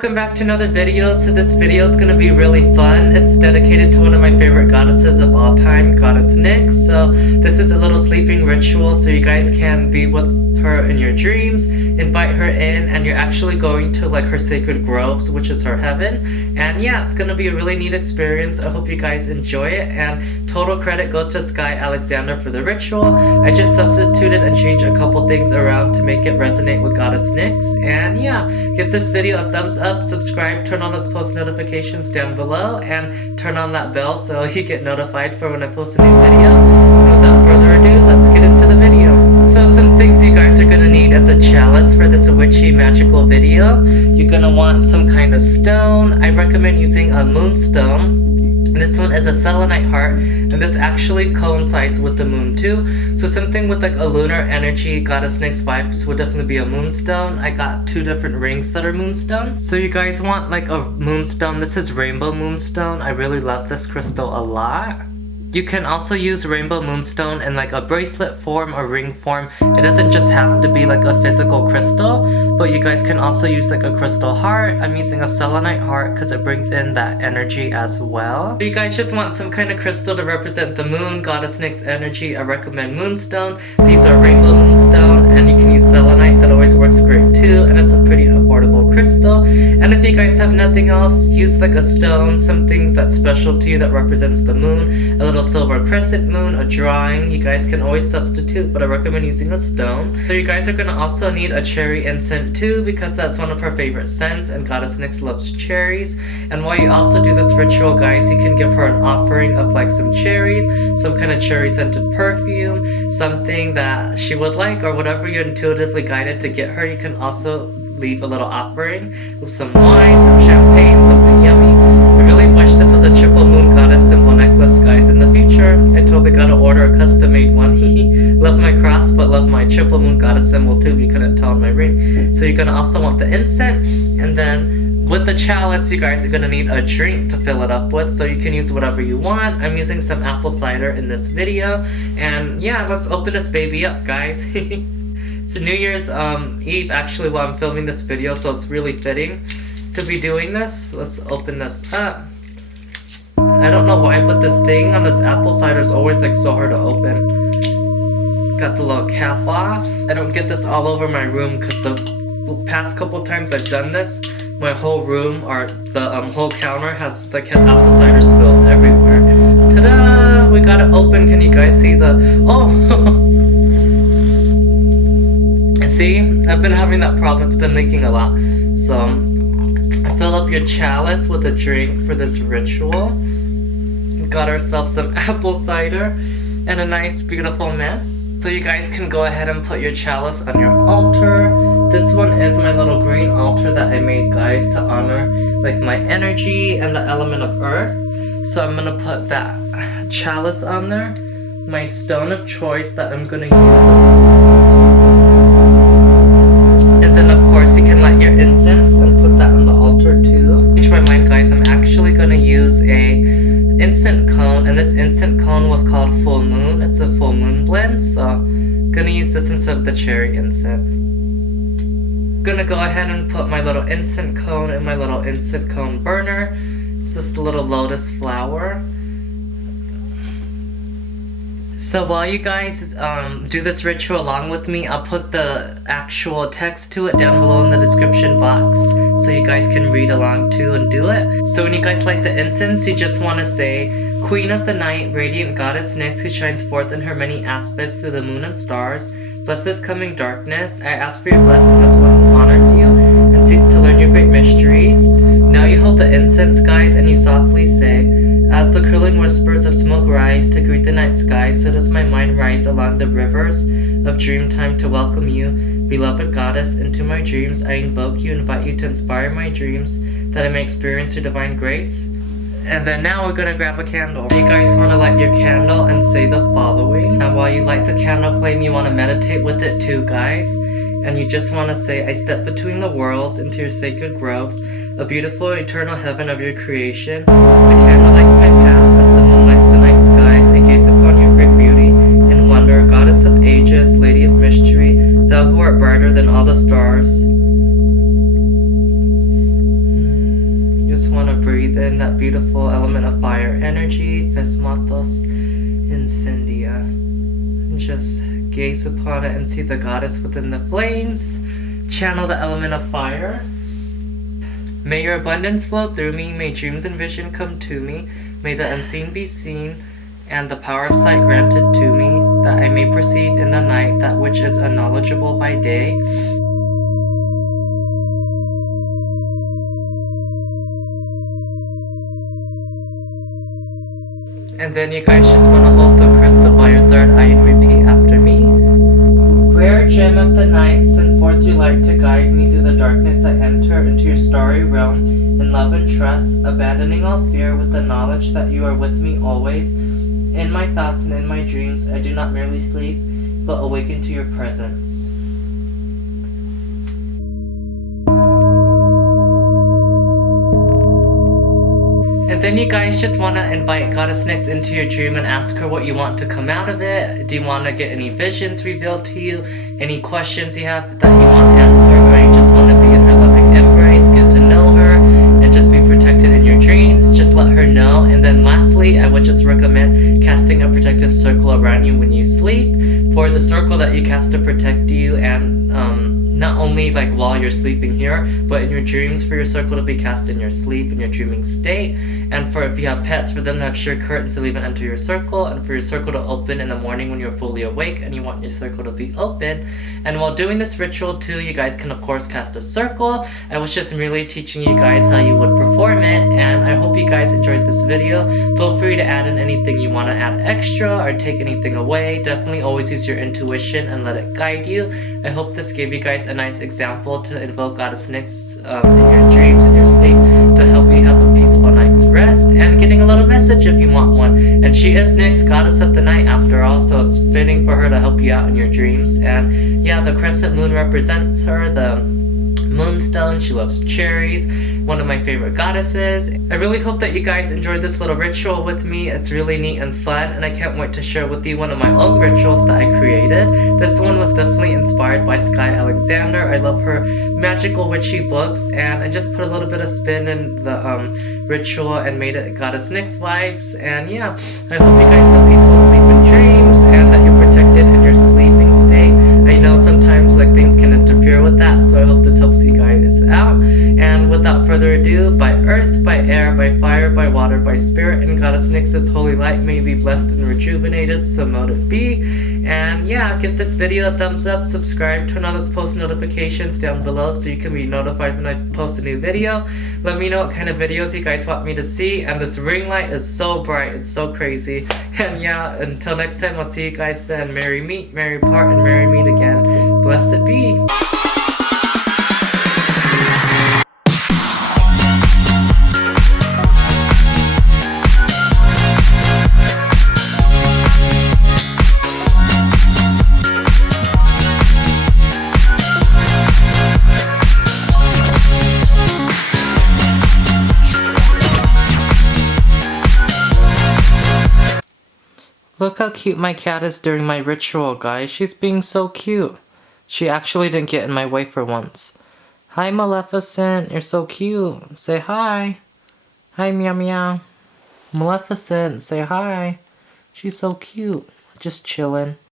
welcome back to another video. So this video is going to be really fun. It's dedicated to one of my favorite goddesses of all time, Goddess Nyx. So this is a little sleeping ritual so you guys can be with her in your dreams, invite her in, and you're actually going to like her sacred groves, which is her heaven. And yeah, it's gonna be a really neat experience. I hope you guys enjoy it, and total credit goes to Sky Alexander for the ritual. I just substituted and changed a couple things around to make it resonate with Goddess Nyx. And yeah, give this video a thumbs up, subscribe, turn on those post notifications down below, and turn on that bell so you get notified for when I post a new video. And without further ado, let's get into the video. So some things you guys are gonna need as a chalice for this witchy magical video. You're gonna want some kind of stone. I recommend using a moonstone. This one is a selenite heart, and this actually coincides with the moon too. So something with like a lunar energy, Goddess Nyx vibes would definitely be a moonstone. I got two different rings that are moonstone. So you guys want like a moonstone. This is rainbow moonstone. I really love this crystal a lot. You can also use rainbow moonstone in like a bracelet form or ring form. It doesn't just have to be like a physical crystal, but you guys can also use like a crystal heart. I'm using a selenite heart because it brings in that energy as well. If you guys just want some kind of crystal to represent the moon, Goddess Nyx energy, I recommend moonstone. These are rainbow moonstone, and you can use selenite. That always works great too, and it's a pretty affordable crystal. And if you guys have nothing else, use like a stone, something that's special to you that represents the moon, a little silver crescent moon, a drawing. You guys can always substitute, but I recommend using a stone. So you guys are gonna also need a cherry incense too, because that's one of her favorite scents, and Goddess Nyx loves cherries. And while you also do this ritual, guys, you can give her an offering of like some cherries, some kind of cherry scented perfume, something that she would like, or whatever you're intuitively guided to get her. You can also leave a little offering with some wine, some champagne, something yummy. I really wish this was a triple moon goddess symbol necklace, guys, in the future. I totally gotta order a custom made one. Love my cross, but love my triple moon goddess symbol too. You couldn't tell on my ring. So you're gonna also want the incense, and then with the chalice, you guys are gonna need a drink to fill it up with, so you can use whatever you want. I'm using some apple cider in this video, and yeah, let's open this baby up, guys. It's New Year's Eve actually while I'm filming this video, so it's really fitting to be doing this. Let's open this up. I don't know why, but this thing on this apple cider is always like so hard to open. Got the little cap off. I don't get this all over my room because the past couple times I've done this, my whole room or the whole counter has like apple cider spilled everywhere. Ta-da! We got it open. Can you guys see the... Oh! See? I've been having that problem. It's been leaking a lot. So... fill up your chalice with a drink for this ritual. We got ourselves some apple cider and a nice beautiful mess. So you guys can go ahead and put your chalice on your altar. This one is my little green altar that I made, guys, to honor like my energy and the element of earth. So I'm gonna put that chalice on there, my stone of choice that I'm gonna use. And then of course you can light your incense and put that on the altar too. Change my mind, guys, I'm actually gonna use a incense cone, and this incense cone was called Full Moon. It's a full moon blend, so I'm gonna use this instead of the cherry incense. Gonna go ahead and put my little incense cone in my little incense cone burner. It's just a little lotus flower. So while you guys do this ritual along with me, I'll put the actual text to it down below in the description box so you guys can read along too and do it. So when you guys light the incense, you just want to say, Queen of the night, radiant Goddess Nyx, who shines forth in her many aspects through the moon and stars, bless this coming darkness. I ask for your blessing as one who honors you and seeks to learn your great mysteries. Now you hold the incense, guys, and you softly say, as the curling whispers of smoke rise to greet the night sky, so does my mind rise along the rivers of dreamtime to welcome you, beloved goddess, into my dreams. I invoke you, invite you to inspire my dreams, that I may experience your divine grace. And then now we're gonna grab a candle. You guys wanna light your candle and say the following. And while you light the candle flame, you wanna meditate with it too, guys. And you just wanna say, I step between the worlds into your sacred groves, a beautiful eternal heaven of your creation. The candle lights my path as the moon lights the night sky. I gaze upon your great beauty and wonder, goddess of ages, lady of mystery, thou who art brighter than all the stars. just want to breathe in that beautiful element of fire energy, Vesmatos Incendia. And just gaze upon it and see the goddess within the flames. Channel the element of fire. May your abundance flow through me. May dreams and vision come to me. May the unseen be seen, and the power of sight granted to me, that I may perceive in the night that which is unknowable by day. And then you guys just want to hold the crystal by your third eye and repeat after me. Rare gem of the night, send forth your light to guide me through the darkness. I enter into your starry realm in love and trust, abandoning all fear with the knowledge that you are with me always. In my thoughts and in my dreams, I do not merely sleep, but awaken to your presence. And then you guys just want to invite Goddess Nyx into your dream and ask her what you want to come out of it. Do you want to get any visions revealed to you? Any questions you have that you want answered? Or you just want to be in her loving embrace, get to know her, and just be protected in your dreams? Just let her know. And then lastly, I would just recommend casting a protective circle around you when you sleep. For the circle that you cast to protect you, and not only like while you're sleeping here, but in your dreams, for your circle to be cast in your sleep, in your dreaming state. And for if you have pets, for them to have sheer curtains to leave and enter your circle, and for your circle to open in the morning when you're fully awake and you want your circle to be open. And while doing this ritual too, you guys can of course cast a circle. I was just really teaching you guys how you would perform it, and I hope you guys enjoyed this video. Feel free to add in anything you want to add extra or take anything away. Definitely always use your intuition and let it guide you. I hope this gave you guys a nice example to invoke Goddess Nyx in your dreams and your sleep to help you have a peaceful night's rest and getting a little message if you want one. And she is Nyx, goddess of the night after all, so it's fitting for her to help you out in your dreams. And yeah, the crescent moon represents her, the moonstone. She loves cherries, one of my favorite goddesses. I really hope that you guys enjoyed this little ritual with me. It's really neat and fun, and I can't wait to share with you one of my own rituals that I created. This one was definitely inspired by Sky Alexander. I love her magical witchy books, and I just put a little bit of spin in the ritual and made it Goddess Nyx vibes. And yeah, I hope you guys have peaceful sleep and dreams, and that you're protected in your sleeping state. I know sometimes like things can interfere with that, so I hope this helps you guys out. And without further ado, by earth, by air, by fire, by water, by spirit, and Goddess Nyx's holy light, may you be blessed and rejuvenated, so mote it be. And yeah, give this video a thumbs up, subscribe, turn on those post notifications down below so you can be notified when I post a new video. Let me know what kind of videos you guys want me to see, and this ring light is so bright, it's so crazy. And yeah, until next time, I'll see you guys then. Merry meet, merry part, and merry meet again. Blessed be. Look how cute my cat is during my ritual, guys. She's being so cute. She actually didn't get in my way for once. Hi, Maleficent. You're so cute. Say hi. Hi, meow meow. Maleficent, say hi. She's so cute. Just chilling.